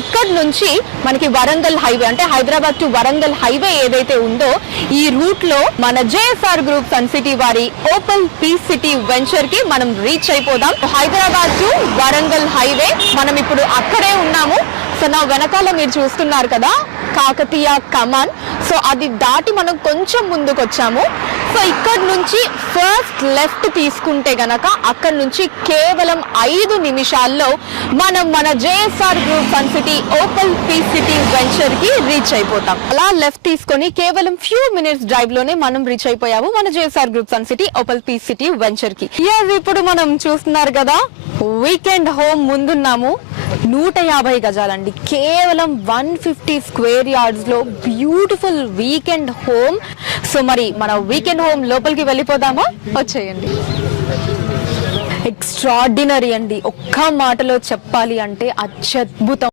ఇక్కడ నుంచి మనకి వరంగల్ హైవే అంటే హైదరాబాద్ టు వరంగల్ హైవే ఏదైతే ఉందో ఈ రూట్ లో మన జేఎస్ఆర్ గ్రూప్ సన్ సిటీ వారి ఓపెల్ పీస్ సిటీ వెంచర్ కి మనం రీచ్ అయిపోదాం. హైదరాబాద్ టు వరంగల్ హైవే మనం ఇప్పుడు అక్కడే ఉన్నాము. సో నా వెనకాల మీరు చూస్తున్నారు కదా కాకతీయ కమాన్. సో అది దాటి మనం కొంచెం ముందుకు వచ్చాము. సో ఇక్కడ నుంచి ఫస్ట్ లెఫ్ట్ తీసుకుంటే గనక అక్కడ నుంచి కేవలం 5 నిమిషాల్లో మనం మన JSR group Sun City Opal Peace City venture కి రీచ్ అయిపోతాం. అలా లెఫ్ట్ తీసుకొని కేవలం ఫ్యూ మినిట్స్ డ్రైవ్ లోనే మనం రీచ్ అయిపోయాము మన JSR group Sun City Opal Peace City venture కి. ఇప్పుడు మనం చూస్తున్నారు కదా వీకెండ్ హోమ్ ముందున్నాము. 150 గజాలండి, కేవలం 150 స్క్వేర్ యార్డ్స్ లో బ్యూటిఫుల్ వీకెండ్ హోమ్. సో మరి మన వీకెండ్ హోమ్ లోపలికి వెళ్ళిపోదామా? వచ్చేయండి. ఎక్స్ట్రాడినరీ అండి, ఒక్క మాటలో చెప్పాలి అంటే అత్యద్భుతం.